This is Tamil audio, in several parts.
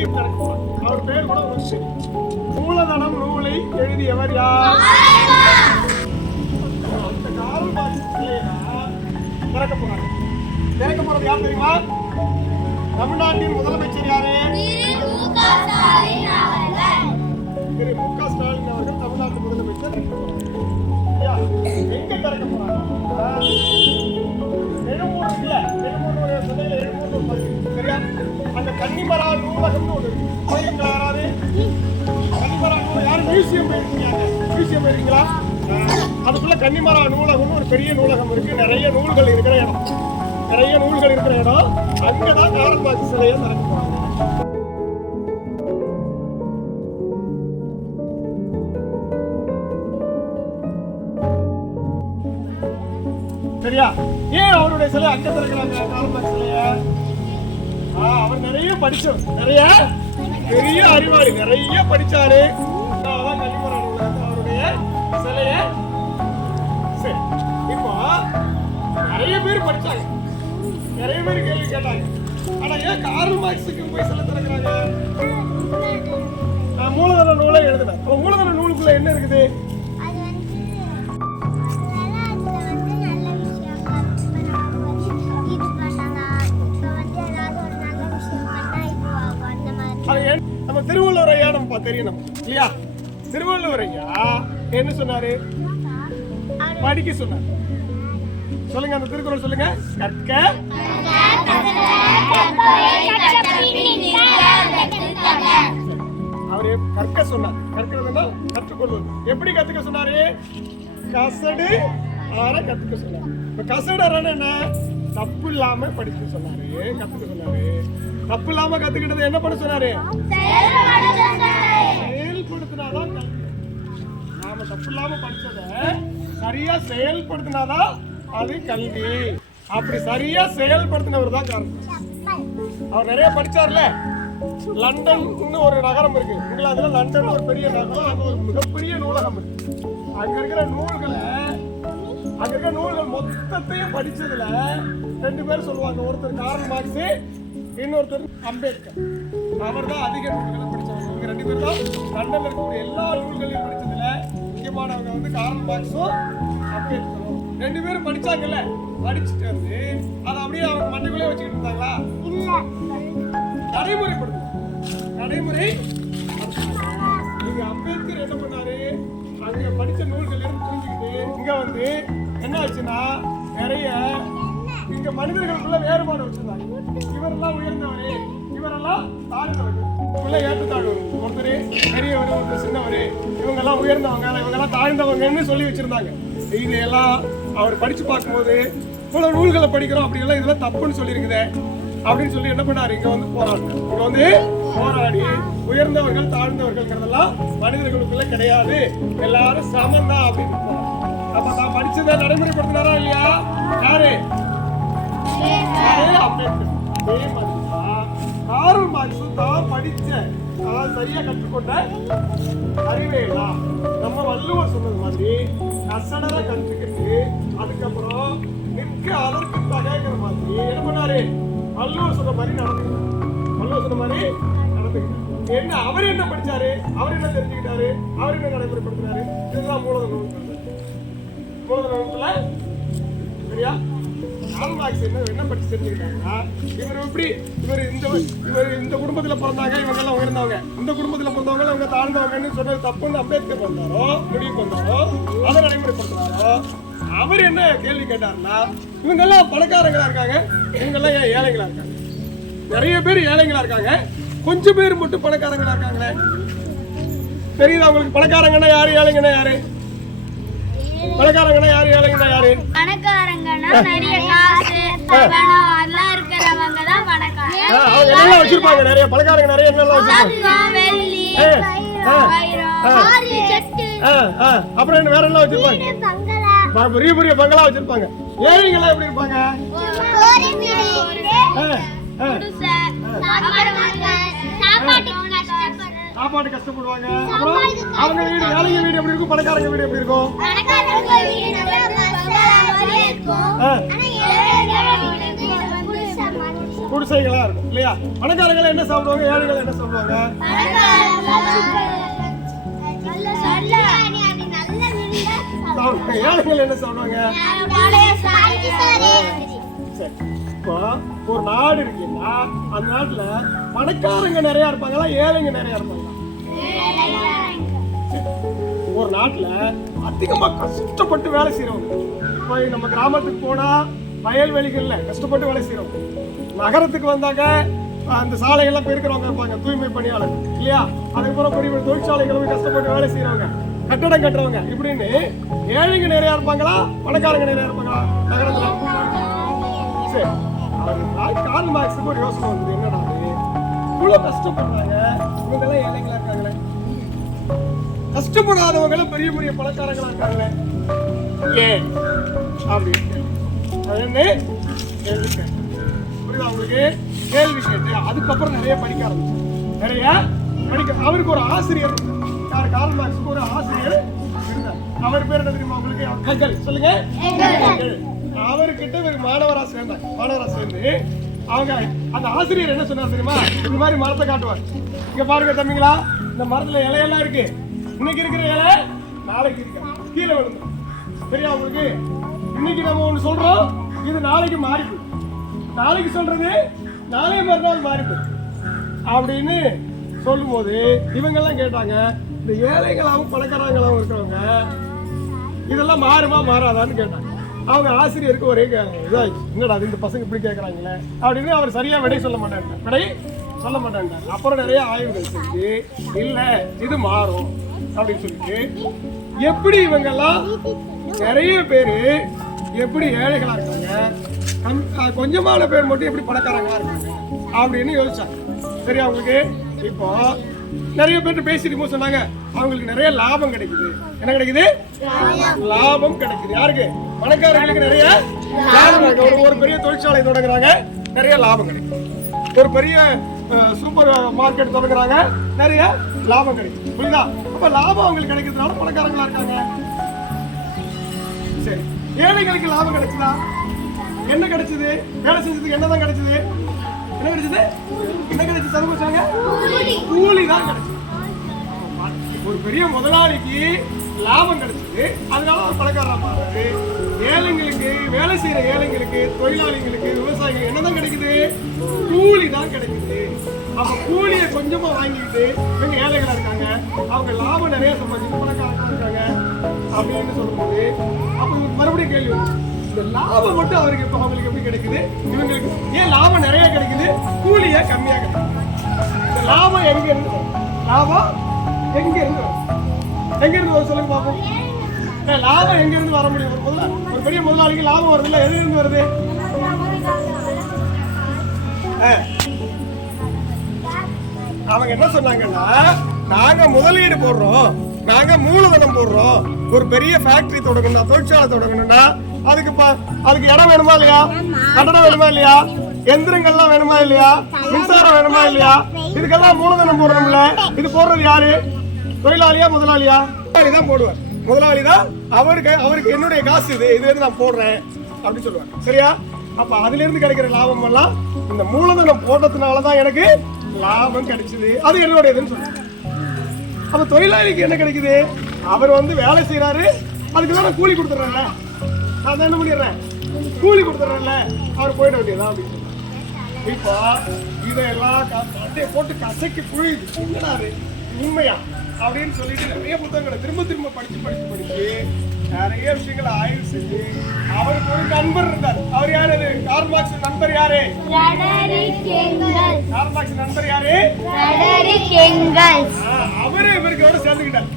நூலையும் திறக்கிறார். அவர் பேர் கூட ஒரு மூலதனம் நூலை எழுதியவர் யார்? அந்த கார்ல் மார்க்ஸ் சிலையை திறக்க போறாங்க. திறக்க போறது யார் தெரியுமா? தமிழ்நாட்டின் முதலமைச்சர் யாரு? திரு மு.க. ஸ்டாலின் அவர்கள் தமிழ்நாட்டு முதலமைச்சர். எங்க திறக்க போறாங்க? சரியா? அந்த கன்னிமரா நூலகம்னு ஒண்ணு இருக்கு. யாராவது கன்னிமரா நூலகம் யாரும் மியூசியம் போயிருக்கீங்க? மியூசியம் போயிருக்கீங்களா? அதுக்குள்ள கன்னிமரா நூலகம்னு ஒரு பெரிய நூலகம் இருக்கு. நிறைய நூல்கள் இருக்கிற இடம். நிறைய நூல்கள் இருக்கிற இடம். அங்கதான் கார்ல் மார்க்ஸ் சிலையை திறக்க போறாங்க. சரியா? ஏன் அவருடைய சிலை அங்க திறக்கிறாங்க கார்ல் மார்க்ஸ் சிலையை? அவர் நிறைய படிச்சவர், நிறைய பெரிய அறிவாளி, நிறைய படிச்சாரு. கன்னிமரா நூலகத்தை அவருடைய சிலைய. சரி, இப்போ நிறைய பேர் படிச்சாங்க, நிறைய பேர் கேள்வி கேட்டாங்க. ஆனா ஏன் கார்ல் மார்க்ஸுக்கு போய் சிலை திறக்கிறாங்க? மூலதன நூலை எழுதுனேன். மூலதன நூலுக்குள்ள என்ன இருக்குது? நம்ம திருவள்ளுவர் ஐயா நம்ம தெரியணும் இல்லையா? திருவள்ளுவர் ஐயா என்ன சொன்னாரு? படிக்க சொன்னார். சொல்லுங்க, அந்த திருக்குறள் சொல்லுங்க. கற்க அவரு கற்க சொன்னார். கற்கிறதுனா கற்றுக்கொள்வது. எப்படி கத்துக்க சொன்னாரு? கசடு ஆற கத்துக்க சொன்னாரு. இப்ப கசடு ஆறான என்ன? தப்பு இல்லாம படிக்க சொன்னாரு, கத்துக்க சொன்னாரு. தப்பு இல்லாம கத்துக்கிட்டது என்ன பண்ண சொன்னாரு? செயல்படுத்தினாதான் கல்வி. நாம தப்பு இல்லாம படிச்சத சரியா செயல்படுத்தினாதான் அது கல்வி. அப்படி சரியா செயல்படுத்தினவர் தான் காரணம். அவர் நிறைய படிச்சார்ல. லண்டன் ஒரு நகரம் இருக்கு இங்கிலாந்துல. லண்டன் ஒரு பெரிய நகரம். அங்க ஒரு மிகப்பெரிய நூலகம் இருக்கு. அங்க இருக்கிற நூல்கள் மொத்தத்தையும் படிச்சதுல ரெண்டு பேர் சொல்லுவாங்க. ஒருத்தர் கார்ல் மார்க்ஸ், இன்னொருத்தர் அம்பேத்கர். அவர் தான் அதிக நூல்களை படிச்சவங்க. இவங்க ரெண்டு பேர் தான் லண்டன்ல இருக்கக்கூடிய எல்லா நூல்களையும் படிச்சதுல முக்கியமானவங்க வந்து கார்ல் மார்க்ஸும் அம்பேத்கரும். ரெண்டு பேரும் படிச்சாங்கல்ல. படிச்சுட்டு வந்து அதை அப்படியே அவங்க மண்டைக்குள்ளே வச்சுக்கிட்டு இருந்தாங்களா? நடைமுறைப்படுத்த நீங்க அம்பேத்கர் என்ன பண்ணாரு? அங்க படிச்ச நூல்கள் இருந்து புரிஞ்சுக்கிட்டு இங்க வந்து என்ன ஆச்சுன்னா நிறைய இங்க மனிதர்களுக்குள்ள வேறுபாடு வச்சிருந்தாங்க. இவரெல்லாம் உயர்ந்தவரு, இவரெல்லாம் தாழ்ந்தவரு. ஏற்றத்தாழ்வு. ஒருத்தர் பெரியவர், ஒருத்தர் சின்னவர். இவங்கெல்லாம் உயர்ந்தவங்க, இவங்கெல்லாம் தாழ்ந்தவங்கன்னு சொல்லி வச்சிருந்தாங்க. இது எல்லாம் அவர் படிச்சு பார்க்கும்போது இவ்வளவு நூல்களை படிக்கிறோம் அப்படி எல்லாம் இதெல்லாம் தப்புன்னு சொல்லியிருக்குது அப்படின்னு சொல்லி என்ன பண்ணாரு? இங்க வந்து போராடினார். இங்க வந்து போராடி உயர்ந்தவர்கள் தாழ்ந்தவர்கள்ங்கிறதெல்லாம் மனிதர்களுக்குள்ள கிடையாது, எல்லாரும் சமம் தான் அப்படின்னு. அப்ப தான் படிச்சதை நடைமுறைப்படுத்தினாரா இல்லையா? யாரு? அம்பேத்கர். அதே மாதிரிதான் கார்ல் மார்க்ஸ் தான் படிச்ச, அதாவது சரியா கற்றுக்கொண்ட அறிவையெல்லாம் நம்ம வள்ளுவர் சொன்னது மாதிரி கசடரை கற்றுக்கிட்டு அதுக்கப்புறம் நிற்க அதற்கு தகைங்கிற மாதிரி என்ன பண்ணாரு? வள்ளுவர் சொன்ன மாதிரி நடந்துக்கிட்டாரு. என்ன அவர் என்ன படிச்சாரு? அவர் என்ன தெரிஞ்சுக்கிட்டாரு? அவர் என்ன நடைமுறைப்படுத்தினாரு? இதுதான் மூலதன நூல்ல. சரியா? கார்ல் மார்க்ஸ் என்ன படிச்சு தெரிஞ்சுக்கிட்டாங்கன்னா, இவர் இந்த குடும்பத்துல பிறந்தாங்க, இவங்க எல்லாம் உயர்ந்தவங்க, இந்த குடும்பத்துல பிறந்தவங்க இவங்க தாழ்ந்தவங்கன்னு சொன்னது தப்புன்னு அம்பேத்கர் வந்தாரோ, முடிவுக்கு வந்தாரோ, அதை நடைமுறைப்படுத்தினாரோ. அவர் என்ன கேள்வி கேட்டாருன்னா, இவங்க எல்லாம் பணக்காரங்களா இருக்காங்க, இவங்க எல்லாம் ஏன் ஏழைங்களா இருக்காங்க? நிறைய பேர் ஏழைங்களா இருக்காங்க, கொஞ்சம் பேர் மட்டும் பணக்காரங்களா இருக்காங்களே. தெரியுதா உங்களுக்கு? பணக்காரங்கன்னா யாரு, ஏழைங்கன்னா யாரு? பணக்காரங்கன்னா யாரு, ஏழைங்கன்னா யாரு? பணக்காரங்கன்னா நிறைய காசு பணம் எல்லாம் இருக்கிறவங்க தான் பணக்காரங்க. அவங்க எல்லாம் வச்சிருப்பாங்க. நிறைய பணக்காரங்க நிறைய என்னெல்லாம் வச்சிருப்பாங்க? வெள்ளி, வைரம், செட்டு. அப்புறம் என்ன வேற என்ன வச்சிருப்பாங்க? பெரிய பெரிய பங்களா வச்சிருப்பாங்க. ஏழைங்க எல்லாம் எப்படி இருப்பாங்க? சாப்பாடு கஷ்டப்படுவாங்க. அப்புறம் அவங்க வீடு, ஏழைங்க வீடு எப்படி இருக்கும், பணக்காரங்க வீடு எப்படி இருக்கும்? குடிசை தசைகளா இருக்கும் இல்லையா? பணக்காரங்க என்ன சாப்பிடுவாங்க, ஏழைகள் என்ன சாப்பிடுவாங்க? ஏழைகள் என்ன சாப்பிடுவாங்க? சரி, இப்போ ஒரு நாடு இருக்குன்னா அந்த நாட்டுல பணக்காரங்க நிறைய இருப்பாங்களா, ஏழைங்க நிறைய இருப்பாங்களா? ஒரு நாட்டுல அதிகமா கஷ்டப்பட்டு வேலை செய்யறவங்க, இப்போ நம்ம கிராமத்துக்கு போனா வயல்வெளிகள்ல கஷ்டப்பட்டு வேலை செய்யறவங்க, நகரத்துக்கு வந்தாங்க அந்த சாலைகள்லாம் பெருக்கிறவங்க இருப்பாங்க, தூய்மை பணியாளர் இல்லையா? அதுக்கப்புறம் பெரிய பெரிய தொழிற்சாலைகளும் கஷ்டப்பட்டு வேலை செய்யறவங்க, கட்டடம் கட்டுறவங்க, இப்படின்னு ஏழைங்க நிறைய இருப்பாங்களா, பணக்காரங்க நிறைய இருப்பாங்களா நகரத்துல? சரி, கார்ல் மார்க்ஸுக்கு ஒரு யோசனை வந்தது. என்னடா இவ்வளவு கஷ்டப்படுறாங்க, இவங்க எல்லாம் ஏழைங்களா இருக்காங்களே, கஷ்டப்படாதவங்களும் பெரிய பெரிய பணக்காரங்களா இருக்காங்களே, ஏன் அப்படின்னு கேள்வி கேட்டேன். புரியுதா உங்களுக்கு? கேள்வி கேட்டு அதுக்கப்புறம் நிறைய படிக்க ஆரம்பிச்சேன். நிறைய படிக்க அவருக்கு ஒரு ஆசிரியர் இருந்தார். கார்ல் மார்க்ஸுக்கு ஒரு ஆசிரியர் இருந்தார். அவர் பேர் என்ன தெரியுமா உங்களுக்கு? ஹெகல். சொல்லுங்க. அவர்கிட்ட இவர் மாணவரா சேர்ந்து அவங்க அந்த ஆசிரியர் என்ன சொன்னார் தெரியுமா? இந்த மாதிரி மரத்தை காட்டுவார். இங்க பாருங்க தம்பிங்களா, இந்த மரத்துல இலையெல்லாம் இருக்கு. இன்னைக்கு இருக்கிற இலை நாளைக்கு இருக்க கீழே விழுந்து. சரியா உங்களுக்கு? இன்னைக்கு நம்ம ஒண்ணு சொல்றோம், இது நாளைக்கு மாறி போயிடும். நாளைக்கு சொல்றது நாளைய மறுநாள் மாறி போயிடும் அப்படின்னு சொல்லும் போது இவங்க எல்லாம் கேட்டாங்க, இந்த ஏழைகளாகவும் பணக்காரங்களாகவும் இருக்கிறவங்க இதெல்லாம் மாறுமா மாறாதான்னு கேட்டாங்க. அவங்க ஆசிரியருக்கு ஒரே இதாச்சு, என்னடா இந்த பசங்க இப்படி கேட்கறாங்களே அப்படின்னு. அவர் சரியா விடை சொல்ல மாட்டாங்க. அப்புறம் நிறைய ஆய்வுகள் செஞ்சு இல்ல இது மாறும் அப்படின்னு சொல்லிட்டு, எப்படி இவங்கெல்லாம் நிறைய பேரு எப்படி ஏழைகளா இருக்காங்க, கொஞ்சமான பேர் மட்டும் எப்படி பணக்காரங்களா இருக்காங்க அப்படின்னு யோசிச்சாங்க. சரியா உங்களுக்கு? இப்போ நிறைய பேர் பேசிட்டு சொன்னாங்க அவங்களுக்கு நிறைய லாபம் கிடைக்குது. என்ன கிடைக்குது? லாபம் கிடைக்குது. யாருக்கு? பணக்காரங்களுக்கு நிறைய லாபம் கிடைக்கும். ஒரு பெரிய தொழிற்சாலை தொடங்குறாங்க, நிறைய லாபம் கிடைக்கும். ஒரு பெரிய சூப்பர் மார்க்கெட் தொடங்குறாங்க, நிறைய லாபம் கிடைக்கும். புரியுதா? அப்ப லாபம் அவங்களுக்கு கிடைக்கிறதுனால பணக்காரங்களா இருக்காங்க. சரி, ஏழைகளுக்கு லாபம் கிடைச்சதா? என்ன கிடைச்சது? வேலை செஞ்சதுக்கு என்னதான் கிடைச்சது? என்ன கிடைச்சது? சொல்லுங்க. கூலி தான் கிடைச்சது. ஒரு பெரிய முதலாளிக்கு லாபம் கிடைச்சது, அதனால ஒரு பணக்காரரா மாறாரு. ஏழைங்களுக்கு, வேலை செய்யற ஏழைங்களுக்கு, தொழிலாளிகளுக்கு, விவசாயிகளுக்கு என்னதான் கிடைக்குது? கூலி தான் கிடைக்குது. அப்ப கூலியை கொஞ்சமா வாங்கிட்டு இவங்க ஏழைகளா இருக்காங்க, அவங்க லாபம் நிறைய சம்பாதிச்சு பணக்காரங்களா இருக்காங்க அப்படின்னு சொல்லும்போது அப்ப மறுபடியும் கேள்வி, இந்த லாபம் மட்டும் அவருக்கு இப்ப அவங்களுக்கு எப்படி கிடைக்குது, இவங்களுக்கு ஏன் லாபம் நிறைய கிடைக்குது, கூலியா கம்மியா கிடைக்குது? இந்த லாபம் எங்க இருந்து வரும்? சொல்லுங்க பாப்போம். லாபம் எங்க இருந்து வர முடியும்? ஒரு பெரிய முதலாளிக்கு லாபம் வருது இல்ல, எதுல இருந்து வருது? அவங்க என்ன சொன்னாங்கன்னா, நாங்க முதலீடு போடுறோம், நாங்க மூலதனம் போடுறோம். ஒரு பெரிய ஃபேக்டரி தொடங்கணும்னா, தொழிற்சாலை தொடங்கணும்னா அதுக்கு இடம் வேணுமா இல்லையா? கட்டடம் வேணுமா இல்லையா? எந்திரங்கள்லாம் வேணுமா இல்லையா? மின்சாரம் வேணுமா இல்லையா? இதுக்கெல்லாம் மூலதனம் போடுறோம்ல. இது போடுறது யாரு? தொழிலாளியா முதலாளியா? தான் போடுவார். முதலாளி தான். அவருக்கு என்னுடைய காசு இது நான் போடுறேன் அப்படின்னு சொல்லுவாங்க. சரியா? அப்ப அதுல இருந்து கிடைக்கிற லாபம் எல்லாம் இந்த மூலதனம் போட்டதுனாலதான் எனக்கு லாபம் கிடைச்சது, அது என்னுடையதுன்னு சொல்லுவாங்க. அப்ப தொழிலாளிக்கு என்ன கிடைக்குது? அவர் வேலை செய்யறாரு, அதுக்கெல்லாம் நான் கூலி கொடுத்துட்றேன்ல, நான் என்ன பண்ணிடுறேன், கூலி கொடுத்துட்றேன்ல, அவர் போயிட வேண்டியதான் அப்படின்னு. இப்போ இதெல்லாம் போட்டு கசைக்கு புரியுது, என்னடா அது உண்மையா அப்படின்னு சொல்லிட்டு நிறைய புத்தகங்களை திரும்ப படிச்சு நிறைய விஷயங்களை ஆய்வு செஞ்சு அவருக்கு ஒரு நண்பர் இருந்தார். அவர் யாரு? கார்ல் மார்க்ஸ் நண்பர் யாரு? கார்ல் மார்க்ஸ் நண்பர் யாரு? அவரு இவருக்கோட சேர்ந்துக்கிட்டார்.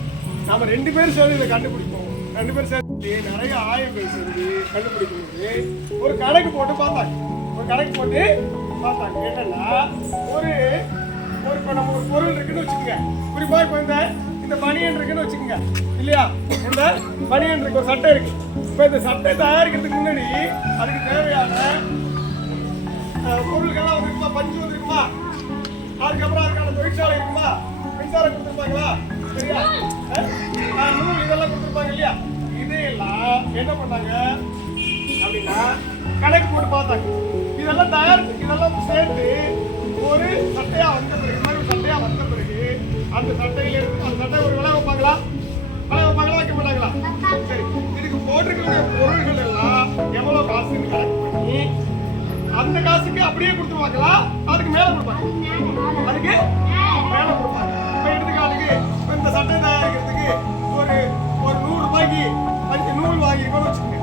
நாம 2 பேரும் சேர்ந்து இதை கண்டுபிடிப்போம். 2 பேரும் சேர்ந்து நிறைய ஆய்வுகள் செஞ்சு கண்டுபிடிக்கும்போது ஒரு கணக்கு போட்டு பார்த்தாங்க. என்னன்னா, நம்ம ஒரு பொருள் இருக்குன்னு வச்சுக்கோங்க. குறிப்பா இப்ப இந்த பனியன் இருக்குன்னு வச்சுக்கோங்க இல்லையா? இந்த பனியன் இருக்கு, ஒரு சட்டை இருக்கு. இப்ப இந்த சட்டை தயாரிக்கிறதுக்கு முன்னாடி அதுக்கு தேவையான பொருள்கள்லாம் இருக்குமா? பஞ்சு இருக்குமா? அதுக்கப்புறம் அதுக்கான தொழிற்சாலை இருக்குமா? மின்சாரம் கொடுத்துருப்பாங்களா? சரியா? நூல் இதெல்லாம் கொடுத்துருப்பாங்க இல்லையா? இதையெல்லாம் என்ன பண்ணாங்க அப்படின்னா கணக்கு போட்டு பார்த்தாங்க. இதெல்லாம் தயாரிச்சு இதெல்லாம் சேர்த்து ஒரு சட்டையா வந்த பிறகு இந்த மாதிரி ஒரு சட்டையா வந்த பிறகு அந்த சட்டையில இருந்து அந்த சட்டை ஒரு விலை வைப்பாங்களா வைக்க மாட்டாங்களா? சரி, இதுக்கு போட்டிருக்கிற பொருள்கள் எல்லாம் எவ்வளவு காசுன்னு கணக்கு பண்ணி அந்த காசுக்கு அப்படியே கொடுத்துருவாங்களா, அதுக்கு மேல கொடுப்பாங்க? அதுக்கு மேல கொடுப்பாங்க. இப்ப எடுத்துக்காட்டுக்கு இந்த சட்டை தயாரிக்கிறதுக்கு ஒரு ஒரு 100 ரூபாய்க்கு நூல் வாங்கிருக்கோம்னு வச்சுக்கோங்க.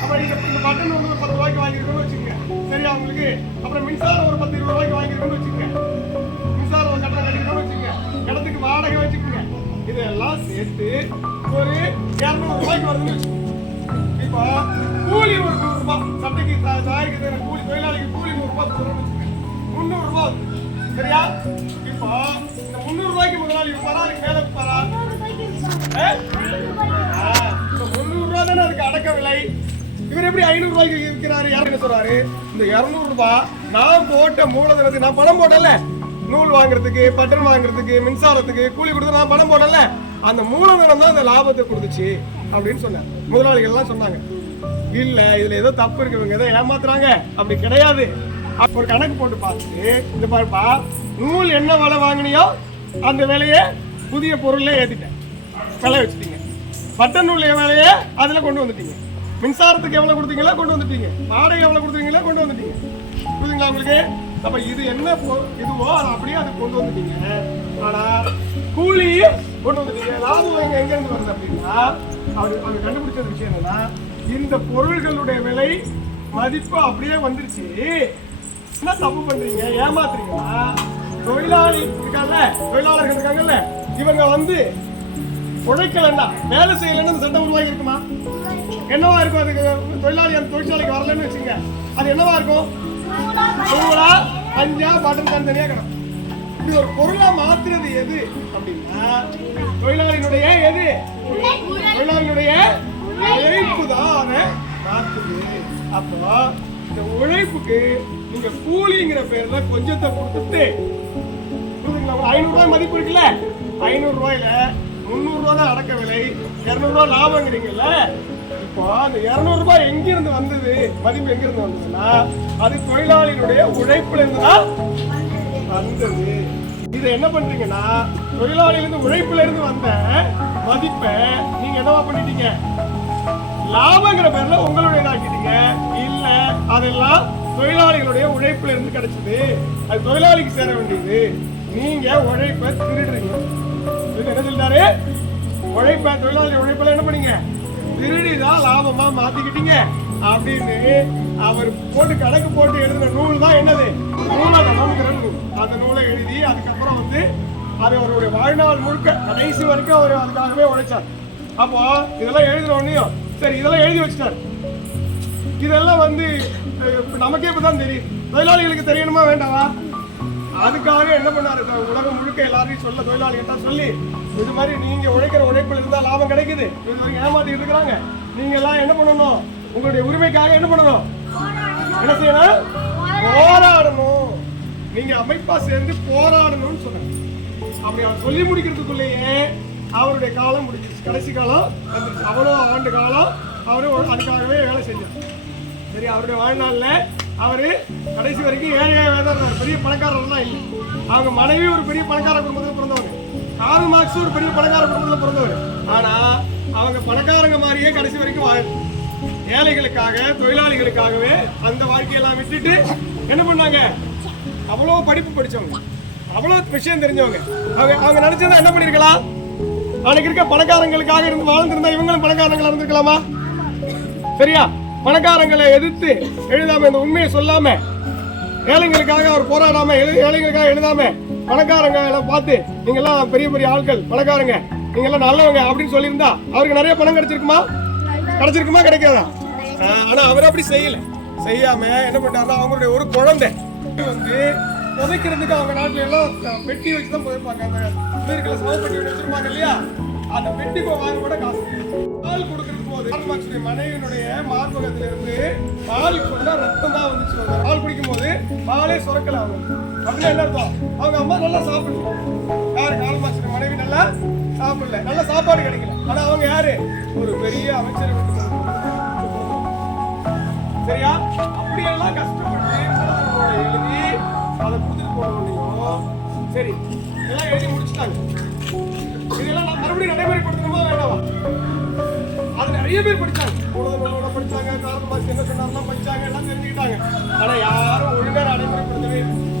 அப்புறம் இந்த பட்டன் ஒன்று 10 ரூபாய்க்கு வாங்கிருக்கோம்னு வச்சுக்கோங்க. சரியா உங்களுக்கு? அப்புறம் மின்சாரம் ஒரு 10-20 ரூபாய்க்கு வாங்கிருக்கோம்னு வச்சுக்கோங்க. மின்சாரம் கட்டணம் கட்டிருக்கோம்னு வச்சுக்கோங்க. இடத்துக்கு வாடகை வச்சுக்கோங்க. இதெல்லாம் சேர்த்து ஒரு 200 ரூபாய்க்கு வருதுன்னு வச்சுக்கோங்க. இப்போ கூலி ஒரு 100 ரூபாய், சட்டைக்கு தயாரிக்கிறது கூலி, தொழிலாளிக்கு கூலி 100 ரூபாய் கொடுக்குறோம்னு வச்சுக்கோங்க. 300 ரூபாய் வருது. சரியா? இப்போ இந்த 300 ரூபாய்க்கு முதலாளி இருப்பாரா, அதுக்கு மேல இருப்பாரா? இந்த 300 ரூபாய் தானே அதுக்கு அடக்க விலை. இவர் எப்படி 500 ரூபாய்க்கு விற்கிறாரு? யார் என்ன சொல்றாரு? இந்த 200 ரூபாய் நான் போட்ட மூலதனத்துக்கு, நான் பணம் போட்டல நூல் வாங்குறதுக்கு, பட்டன் வாங்குறதுக்கு, மின்சாரத்துக்கு கூலி கொடுத்து நான் பணம் போடல, அந்த மூலதனம் தான் அந்த லாபத்தை கொடுத்துச்சு அப்படின்னு சொன்னார். முதலாளிகள் எல்லாம் சொன்னாங்க, இல்ல இதுல ஏதோ தப்பு இருக்கு, இவங்க ஏதோ ஏமாத்துறாங்க. அப்படி கிடையாது. அப்ப ஒரு கணக்கு போட்டு பார்த்துட்டு, இந்த பாருப்பா, நூல் என்ன விலை வாங்கினியோ அந்த விலையை புதிய பொருள்ல ஏத்திட்டேன், விலை வச்சுட்டீங்க. பட்டன் நூல் விலையை அதுல கொண்டு வந்துட்டீங்க. மின்சாரத்துக்கு எவ்வளவு கொடுத்தீங்களா கொண்டு வந்துட்டீங்க. வாடகை எவ்வளவு கொடுத்தீங்களா கொண்டு வந்துட்டீங்க. புரியுதுங்களா உங்களுக்கு? அப்ப இது என்ன இதுவோ அதை அப்படியே அதை கொண்டு வந்துட்டீங்க. ஆனா கூலி கொண்டு வந்துட்டீங்க. லாபம் எங்க இருந்து வருது அப்படின்னா, அவர் கண்டுபிடிச்ச விஷயம் என்னன்னா, இந்த பொருள்களுடைய விலை மதிப்பு அப்படியே வந்துருச்சு. என்ன தப்பு பண்றீங்க? ஏமாத்துறீங்களா? தொழிலாளி இருக்காங்கல்ல, தொழிலாளர்கள் இருக்காங்கல்ல, இவங்க வந்து உழைக்கலன்னா, வேலை செய்யலன்னு அந்த சட்டம் உருவாகி இருக்குமா? என்னவா இருக்கும்? அதுக்கு தொழிலாளி அந்த தொழிற்சாலைக்கு வரலன்னு வச்சுங்க, அது என்னவா இருக்கும்? நூலா, பஞ்சா, பட்டன் தனித்தனியா கிடக்கும். இப்படி ஒரு பொருளா மாத்துறது எது அப்படின்னா, தொழிலாளியினுடைய எது? தொழிலாளியினுடைய உழைப்பு தான் அதை மாத்துது. அப்போ இந்த உழைப்புக்கு நீங்க கூலிங்கிற பேர்ல கொஞ்சத்தை கொடுத்துட்டு, 500 ரூபாய் மதிப்பு இருக்குல்ல, 500 ரூபாயில 300 ரூபாய் தான் அடக்க விலை, 200 ரூபாய் லாபங்கிறீங்கல்ல. இப்போ அந்த 200 ரூபாய் எங்கிருந்து வந்தது? மதிப்பு எங்கிருந்து வந்ததுன்னா, அது தொழிலாளியினுடைய உழைப்புல இருந்து தான் வந்தது. இதை என்ன பண்றீங்கன்னா, தொழிலாளியிலிருந்து உழைப்புல இருந்து வந்த மதிப்பை நீங்க என்னவா பண்ணிட்டீங்க? லாபங்கிற பேர்ல உங்களுடைய ஆக்கிட்டீங்க. இல்ல, அதெல்லாம் தொழிலாளிகளுடைய உழைப்புல இருந்து கிடைச்சது, அது தொழிலாளிக்கு சேர வேண்டியது. நீங்க உழைப்பை திருடுறீங்க. என்ன சொல்றாரு? உழைப்ப, தொழிலாளி உழைப்பெல்லாம் என்ன பண்ணீங்க? திருடிதான் லாபமா மாத்திக்கிட்டீங்க அப்படின்னு அவர் போட்டு கணக்கு போட்டு எழுதின நூல் தான் என்னது? மூலதனம்ங்கிற நூல். அந்த நூலை எழுதி அதுக்கப்புறம் வந்து அது அவருடைய வாழ்நாள் முழுக்க கடைசி வரைக்கும் அவர் அதுக்காகவே உழைச்சார். அப்போ இதெல்லாம் எழுதின உடனேயும் சரி, இதெல்லாம் எழுதி வச்சுட்டாரு. இதெல்லாம் வந்து நமக்கே இப்பதான் தெரியும், தொழிலாளிகளுக்கு தெரியணுமா வேண்டாவா? அதுக்காக என்ன பண்ணாரு? உலகம் முழுக்க எல்லாரையும் சொல்ல, தொழிலாளிகிட்ட சொல்லி, இது மாதிரி நீங்க உழைக்கிற உழைப்புல இருந்தா லாபம் கிடைக்குது, இது வரைக்கும் ஏமாத்திட்டு இருக்கிறாங்க, நீங்க எல்லாம் என்ன பண்ணணும்? உங்களுடைய உரிமைக்காக என்ன பண்ணணும்? என்ன செய்யணும்? போராடணும். நீங்க அமைப்பா சேர்ந்து போராடணும்னு சொன்னாங்க. அப்படி அவர் சொல்லி முடிக்கிறதுக்குள்ளேயே அவருடைய காலம் முடிஞ்சிருச்சு. கடைசி காலம் வந்துருச்சு. அவ்வளோ ஆண்டு காலம் அவரு அதுக்காகவே வேலை செஞ்சார். சரி, அவருடைய வாழ்நாள்ல அவரு கடைசி வரைக்கும் ஏழையாக தான் இருந்தார். பெரிய பணக்காரர்லாம் இல்லை. அவங்க மனைவி ஒரு பெரிய பணக்கார குடும்பத்தில் பிறந்தவர். கார்ல் மார்க்ஸ் ஒரு பெரிய பணக்கார குடும்பத்தில் பிறந்தவர். ஆனா அவங்க பணக்காரங்க மாதிரியே கடைசி வரைக்கும் வாழ, ஏழைகளுக்காக, தொழிலாளிகளுக்காகவே அந்த வாழ்க்கையெல்லாம் விட்டுட்டு என்ன பண்ணாங்க? அவ்வளோ படிப்பு படிச்சவங்க, அவ்வளோ விஷயம் தெரிஞ்சவங்க. அவங்க நினைச்சதா என்ன பண்ணிருக்கலாம்? அன்னைக்கு இருக்க பணக்காரங்களுக்காக இருந்து வாழ்ந்திருந்தா இவங்களும் பணக்காரங்களா இருந்திருக்கலாமா? சரியா? பணக்காரங்களை எதிர்த்து எழுதாம, இந்த உண்மையை சொல்லாம, ஏழைங்களுக்காக அவர் போராடாம, ஏழைங்களுக்காக எழுதாம, பணக்காரங்களை பார்த்து நீங்க எல்லாம் பெரிய பெரிய ஆட்கள், பணக்காரங்க, நீங்க எல்லாம் நல்லவங்க அப்படின்னு சொல்லியிருந்தா அவருக்கு நிறைய பணம் கிடைச்சிருக்குமா? கிடைச்சிருக்குமா? கிடைக்காதா? ஆனா அவர் அப்படி செய்யல. செய்யாம என்ன பண்ணாருன்னா, அவங்களுடைய ஒரு குழந்தை வந்து புதைக்கிறதுக்கு அவங்க நாட்டுல எல்லாம் பெட்டி வச்சுதான் புதைப்பாங்க. அந்த வீடுகளை சவ பெட்டி வச்சிருப்பாங்க இல்லையா, அந்த பெட்டி வாங்க கூட காசு. பால் கொடுக்கறதுக்கு போது கார்ல் மார்க்ஸுடைய மனைவியினுடைய மார்பகத்திலிருந்து பால் கொண்டா ரத்தம் தான் வந்துச்சு. பால் குடிக்கும் போது பாலே சுரக்கல. அவங்க அப்படின்னா என்ன அர்த்தம்? அவங்க அம்மா நல்லா சாப்பிடல. யாரு? கார்ல் மார்க்ஸுடைய மனைவி நல்லா சாப்பிடல, நல்ல சாப்பாடு கிடைக்கல. ஆனா அவங்க யாரு? ஒரு பெரிய அமைச்சர். சரியா? அப்படியெல்லாம் கஷ்டப்பட்டு சரி, இதெல்லாம் எழுதி முடிச்சுட்டாங்க. இதெல்லாம் நான் மறுபடியும் நடைமுறைப்படுத்தணுமா வேண்டாமா? அது நிறைய பேர் படிச்சாங்க. உலக படிச்சாங்க, காரணமாச்சு என்ன சொன்னாலும் படிச்சாங்க, எல்லாம் தெரிஞ்சுக்கிட்டாங்க. ஆனா யாரும் ஒழுங்கா நடைமுறைப்படுத்தவே இல்லை.